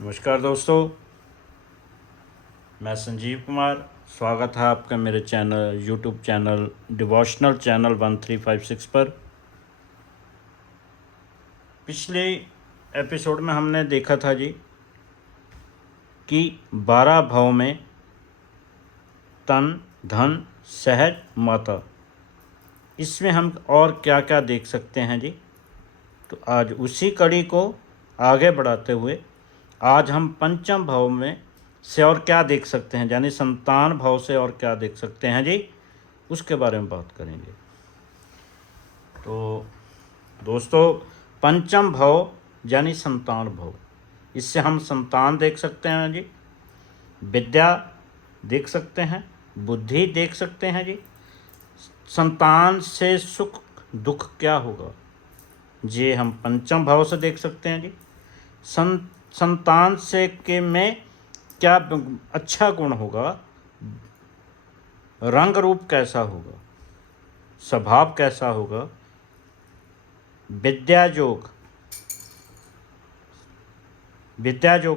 नमस्कार दोस्तों, मैं संजीव कुमार। स्वागत है आपका मेरे channel YouTube channel devotional channel 1356 पर। पिछले एपिसोड में हमने देखा था जी कि 12 भाव में तन धन सहज माता, इसमें हम और क्या क्या देख सकते हैं जी। तो आज उसी कड़ी को आगे बढ़ाते हुए आज हम पंचम भाव में से और क्या देख सकते हैं, यानी संतान भाव से और क्या देख सकते हैं जी, उसके बारे में बात करेंगे। तो दोस्तों, पंचम भाव यानी संतान भाव, इससे हम संतान देख सकते हैं जी, विद्या देख सकते हैं, बुद्धि देख सकते हैं जी। संतान से सुख दुख क्या होगा, ये हम पंचम भाव से देख सकते हैं जी। संतान से के में क्या अच्छा गुण होगा, रंग रूप कैसा होगा, स्वभाव कैसा होगा, विद्या योग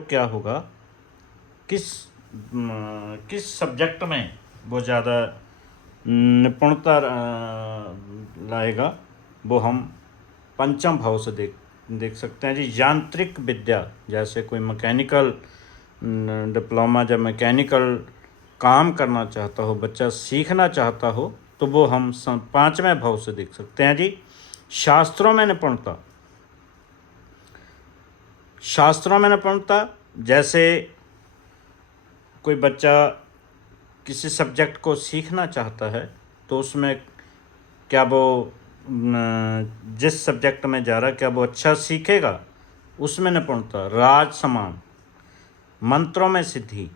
क्या होगा, किस सब्जेक्ट में वो ज़्यादा निपुणता लाएगा, वो हम पंचम भाव से देख सकते हैं जी। यांत्रिक विद्या, जैसे कोई मैकेनिकल डिप्लोमा या मैकेनिकल काम करना चाहता हो, बच्चा सीखना चाहता हो, तो वो हम पाँचवें भाव से देख सकते हैं जी। शास्त्रों में निपुणता, जैसे कोई बच्चा किसी सब्जेक्ट को सीखना चाहता है, तो उसमें क्या वो जिस सब्जेक्ट में जा रहा है क्या वो अच्छा सीखेगा, उसमें निपुणता। राज समान, मंत्रों में सिद्धि,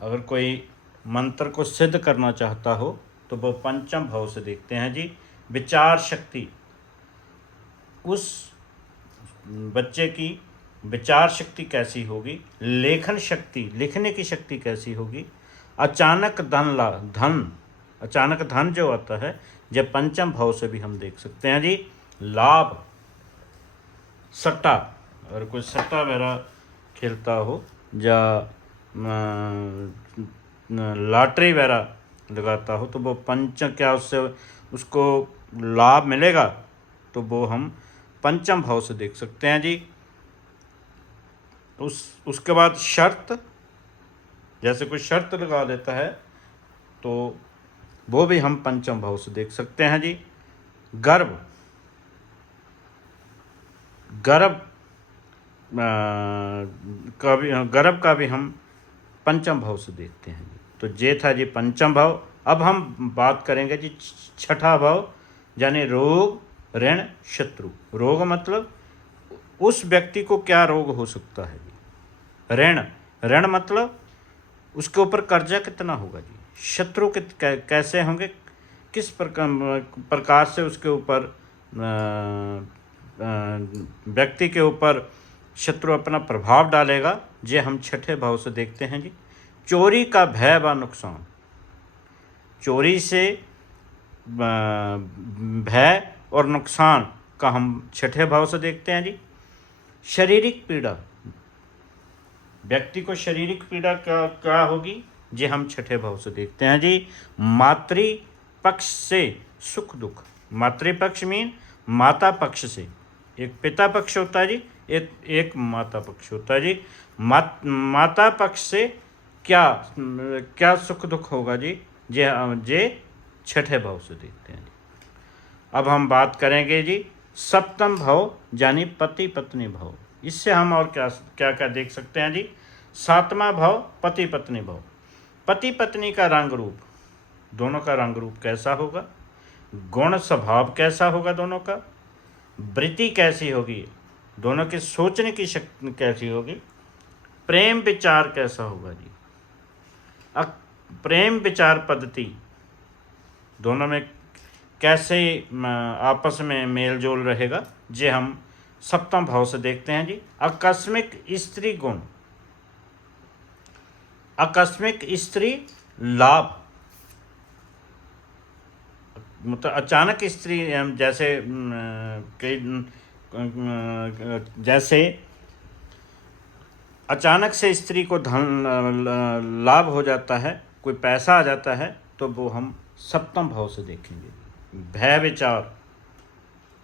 अगर कोई मंत्र को सिद्ध करना चाहता हो तो वो पंचम भाव से देखते हैं जी। विचार शक्ति, उस बच्चे की विचार शक्ति कैसी होगी, लेखन शक्ति, लिखने की शक्ति कैसी होगी। अचानक धन जो आता है, जब पंचम भाव से भी हम देख सकते हैं जी। लाभ, सट्टा, अगर कोई सट्टा वगैरह खेलता हो या लॉटरी वगैरह लगाता हो, तो वो क्या उससे उसको लाभ मिलेगा, तो वो हम पंचम भाव से देख सकते हैं जी। उसके बाद शर्त, जैसे कोई शर्त लगा देता है तो वो भी हम पंचम भाव से देख सकते हैं जी। गर्व का भी हम पंचम भाव से देखते हैं जी। तो ये था जी पंचम भाव। अब हम बात करेंगे जी छठा भाव, यानी रोग ऋण शत्रु। रोग मतलब उस व्यक्ति को क्या रोग हो सकता है जी। ऋण मतलब उसके ऊपर कर्जा कितना होगा जी। शत्रु कैसे होंगे, किस प्रकार से उसके ऊपर व्यक्ति के ऊपर शत्रु अपना प्रभाव डालेगा, ये हम छठे भाव से देखते हैं जी। चोरी का भय व नुकसान, चोरी से भय और नुकसान का हम छठे भाव से देखते हैं जी। शारीरिक पीड़ा, व्यक्ति को शारीरिक पीड़ा क्या होगी, ये हम छठे भाव से देखते हैं जी। मातृ पक्ष से सुख दुख, मातृ पक्ष मीन माता पक्ष से, एक पिता पक्ष होता है जी, एक माता पक्ष होता है जी। माता पक्ष से क्या सुख दुख होगा जी, ये छठे भाव से देखते हैं जी। अब हम बात करेंगे जी सप्तम भाव, यानी पति पत्नी भाव। इससे हम और क्या क्या देख सकते हैं जी। सातवां भाव पति पत्नी भाव, पति पत्नी का रंग रूप, दोनों का रंग रूप कैसा होगा, गुण स्वभाव कैसा होगा, दोनों का वृत्ति कैसी होगी, दोनों के सोचने की शक्ति कैसी होगी, प्रेम विचार कैसा होगा जी। प्रेम विचार पद्धति, दोनों में कैसे आपस में मेल जोल रहेगा, ये हम सप्तम भाव से देखते हैं जी। आकस्मिक स्त्री गुण, आकस्मिक स्त्री लाभ, मतलब अचानक स्त्री, जैसे अचानक से स्त्री को धन लाभ हो जाता है, कोई पैसा आ जाता है, तो वो हम सप्तम भाव से देखेंगे। भय विचार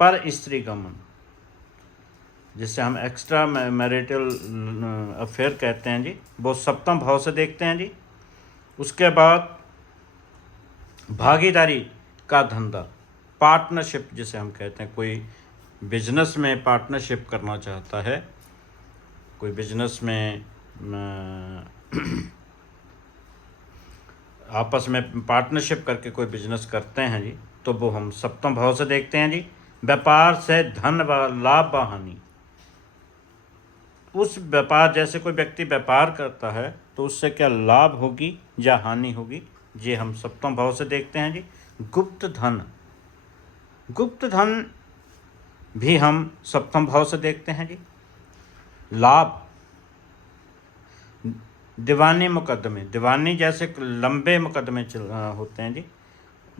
पर स्त्री गमन, जिसे हम एक्स्ट्रा मैरिटल अफेयर कहते हैं जी, वो सप्तम भाव से देखते हैं जी। उसके बाद भागीदारी का धंधा, पार्टनरशिप जिसे हम कहते हैं, कोई बिजनेस में पार्टनरशिप करना चाहता है, कोई बिजनेस में आपस में पार्टनरशिप करके कोई बिजनेस करते हैं जी, तो वो हम सप्तम भाव से देखते हैं जी। व्यापार से धन व लाभ व हानि, उस व्यापार, जैसे कोई व्यक्ति व्यापार करता है तो उससे क्या लाभ होगी या हानि होगी, ये हम सप्तम भाव से देखते हैं जी। गुप्त धन, गुप्त धन भी हम सप्तम भाव से देखते हैं जी। लाभ, दीवानी मुकदमे, दीवानी जैसे लंबे मुकदमे होते हैं जी,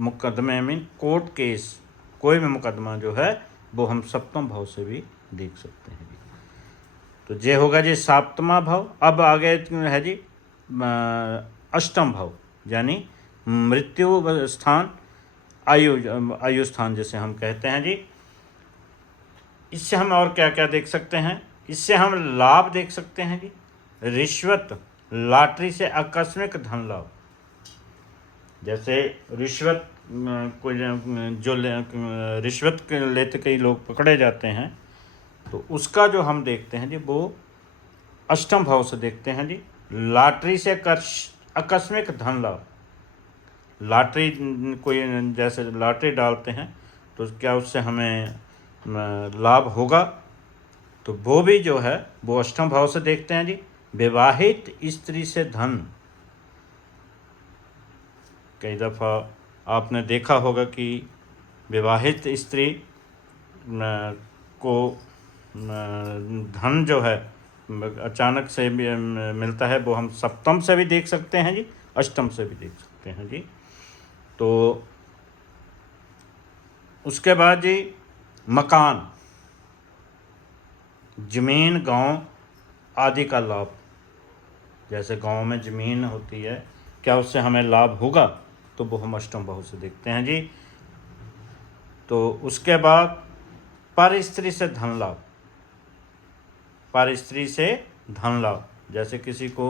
मुकदमे में कोर्ट केस, कोई भी मुकदमा जो है वो हम सप्तम भाव से भी देख सकते हैं जी। तो ये होगा जी सातवां भाव। अब आगे है जी अष्टम भाव, यानी मृत्यु स्थान, आयु स्थान जिसे हम कहते हैं जी। इससे हम और क्या क्या देख सकते हैं, इससे हम लाभ देख सकते हैं जी। रिश्वत, लॉटरी से आकस्मिक धन लाभ, जैसे रिश्वत कोई जो रिश्वत लेते कई लोग पकड़े जाते हैं, तो उसका जो हम देखते हैं जी वो अष्टम भाव से देखते हैं जी। लॉटरी से आकस्मिक धन लाभ, लॉटरी कोई जैसे लॉटरी डालते हैं तो क्या उससे हमें लाभ होगा, तो वो भी जो है वो अष्टम भाव से देखते हैं जी। विवाहित स्त्री से धन, कई दफ़ा आपने देखा होगा कि विवाहित स्त्री को धन जो है अचानक से भी मिलता है, वो हम सप्तम से भी देख सकते हैं जी, अष्टम से भी देख सकते हैं जी। तो उसके बाद जी मकान, ज़मीन, गांव आदि का लाभ, जैसे गांव में ज़मीन होती है, क्या उससे हमें लाभ होगा, तो वो हम अष्टम भाव से देखते हैं जी। तो उसके बाद पर स्त्री से धन लाभ, पर स्त्री से धन लाभ, जैसे किसी को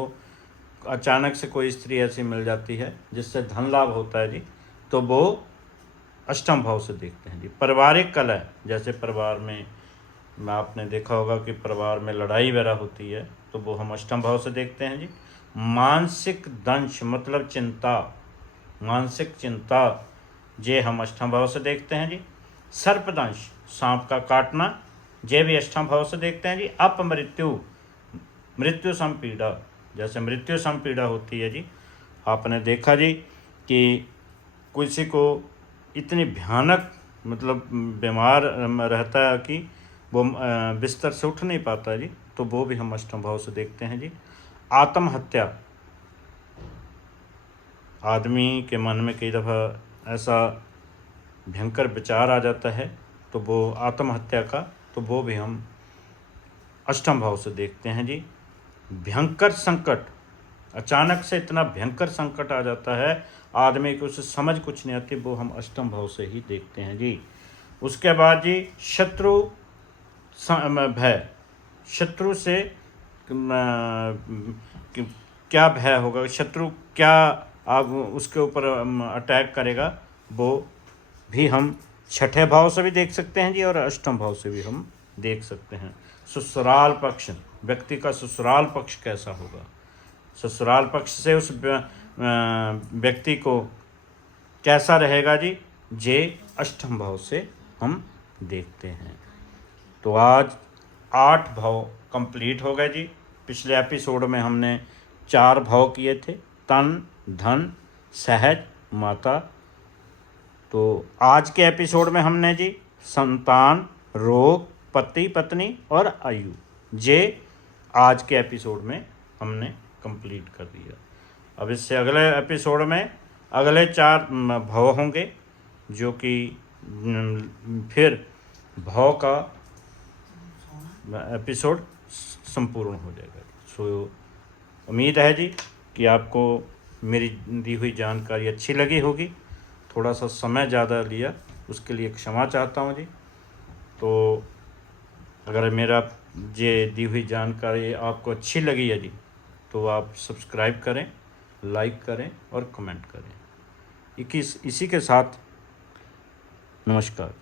अचानक से कोई स्त्री ऐसी मिल जाती है जिससे धन लाभ होता है जी, तो वो अष्टम भाव से देखते हैं जी। पारिवारिक कलह, जैसे परिवार में आपने देखा होगा कि परिवार में लड़ाई वगैरह होती है, तो वो हम अष्टम भाव से देखते हैं जी। मानसिक दंश, मतलब चिंता, मानसिक चिंता, ये हम अष्टम भाव से देखते हैं जी। सर्पदंश, सांप का काटना, ये भी अष्टम भाव से देखते हैं जी। अपमृत्यु, मृत्यु संपीड़ा, जैसे मृत्यु संपीड़ा होती है जी, आपने देखा जी कि किसी को इतनी भयानक मतलब बीमार रहता है कि वो बिस्तर से उठ नहीं पाता है जी, तो वो भी हम अष्टम भाव से देखते हैं जी। आत्महत्या, आदमी के मन में कई दफ़ा ऐसा भयंकर विचार आ जाता है, तो वो आत्महत्या का, तो वो भी हम अष्टम भाव से देखते हैं जी। भयंकर संकट, अचानक से इतना भयंकर संकट आ जाता है आदमी को, उसे समझ कुछ नहीं आती, वो हम अष्टम भाव से ही देखते हैं जी। उसके बाद जी शत्रु भय, शत्रु से क्या भय होगा, शत्रु क्या आप उसके ऊपर अटैक करेगा, वो भी हम छठे भाव से भी देख सकते हैं जी, और अष्टम भाव से भी हम देख सकते हैं। ससुराल पक्ष, व्यक्ति का ससुराल पक्ष कैसा होगा, ससुराल पक्ष से उस व्यक्ति को कैसा रहेगा जी, जे अष्टम भाव से हम देखते हैं। तो आज 8 भाव कंप्लीट हो गए जी। पिछले एपिसोड में हमने 4 भाव किए थे, तन, धन, सहज, माता। तो आज के एपिसोड में हमने जी संतान, रोग, पति पत्नी और आयु, ये आज के एपिसोड में हमने कंप्लीट कर दिया। अब इससे अगले एपिसोड में अगले 4 भाव होंगे, जो कि फिर भाव का एपिसोड संपूर्ण हो जाएगा। सो उम्मीद है जी कि आपको मेरी दी हुई जानकारी अच्छी लगी होगी। थोड़ा सा समय ज़्यादा लिया, उसके लिए क्षमा चाहता हूँ जी। तो अगर मेरा ये दी हुई जानकारी आपको अच्छी लगी है जी, तो आप सब्सक्राइब करें, लाइक करें और कमेंट करें। इसी के साथ नमस्कार।